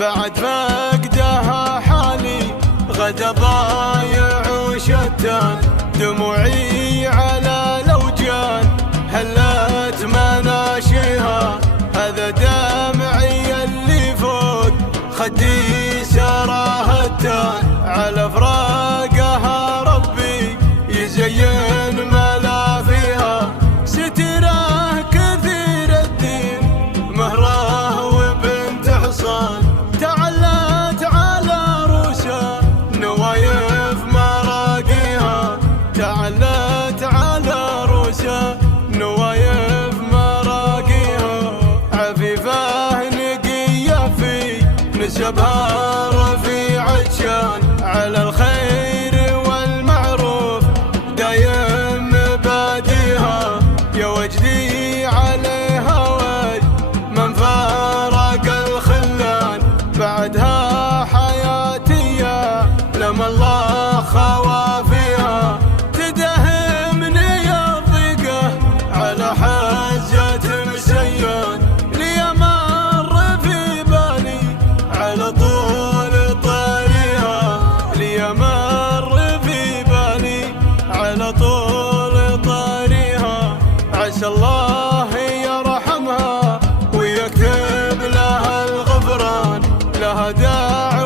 بعد فقدها حالي غدا ضايع وشتان، دموعي على الأوجان هلت مناشيها، هذا دمعي اللي فوق خدي سراه التان، على فراقها ربي يزين ملا فيها، ستره كثير الدين مهره وبنت حصان، تعلت على روسها نوايف مراقيها، تعلت على روسها نوايف مراقيها، عفيفة نقية في نسبها رفيع الشان، على الخير والمعروف دايم مباديها، يا وجدي عليها وجد من فارق الخلان، بعدها حياتي يا لما الله خوافيها، تدهمني الضيقة على حجة مسيان، لي مر في بالي على طول طريقها، لي مر في بالي على طول طريقها، عسى الله يرحمها ويكتب لها الغفران، لها داعي